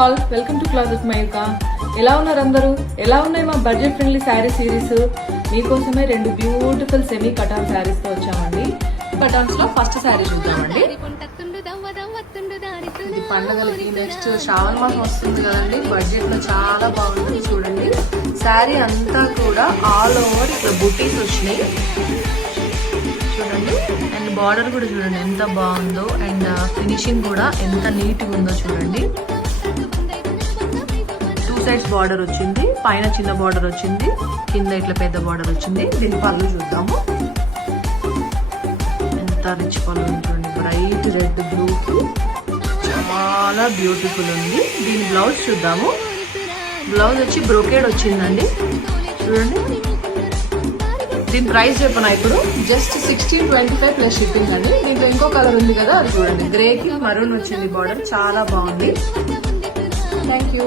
All, welcome to closet Mayuka. ఎలా ఉన్నారు అందరూ? ఎలా ఉన్నాయి మా బడ్జెట్ ఫ్రెండ్లీ శారీ సిరీస్? మీకోసమే 2 బ్యూటిఫుల్ సెమీ కటాన్ శారీస్ తో వచ్చామండి. కటాన్స్ లో ఫస్ట్ శారీ చూద్దామండి. ఇది పండుగలకి నెక్స్ట్ శ్రావణ మాసం వస్తుంది కదండి, బడ్జెట్ లో చాలా బాగుంటుంది. చూడండి శారీ అంతా కూడా ఆల్ ఓవర్ ఇట్లా బుటీస్ వచ్చినాయి చూడండి. అండ్ బార్డర్ కూడా చూడండి ఎంత బాగుందో, అండ్ ఫినిషింగ్ కూడా ఎంత నీట్గా ఉందో చూడండి. 2 సైడ్స్ బార్డర్ వచ్చింది, పైన చిన్న బార్డర్ వచ్చింది, కింద ఇట్లా పెద్ద బార్డర్ వచ్చింది. దీని పళ్ళు చూద్దాము, ఎంత రిచ్ పళ్ళు ఉంది చూడండి. బ్రైట్ రెడ్ బ్లూ చాలా బ్యూటిఫుల్ ఉంది. దీని బ్లౌజ్ చూద్దాము. బ్లౌజ్ వచ్చి బ్రోకేడ్ వచ్చిందండి చూడండి. దీని ప్రైస్ చెప్పనా ఇప్పుడు, జస్ట్ 1625 ప్లస్ షిప్పింగ్ అండి. దీంట్లో ఇంకో కలర్ ఉంది కదా, అది చూడండి. గ్రేకి మరూన్ వచ్చింది బార్డర్, చాలా బాగుంది. Thank you.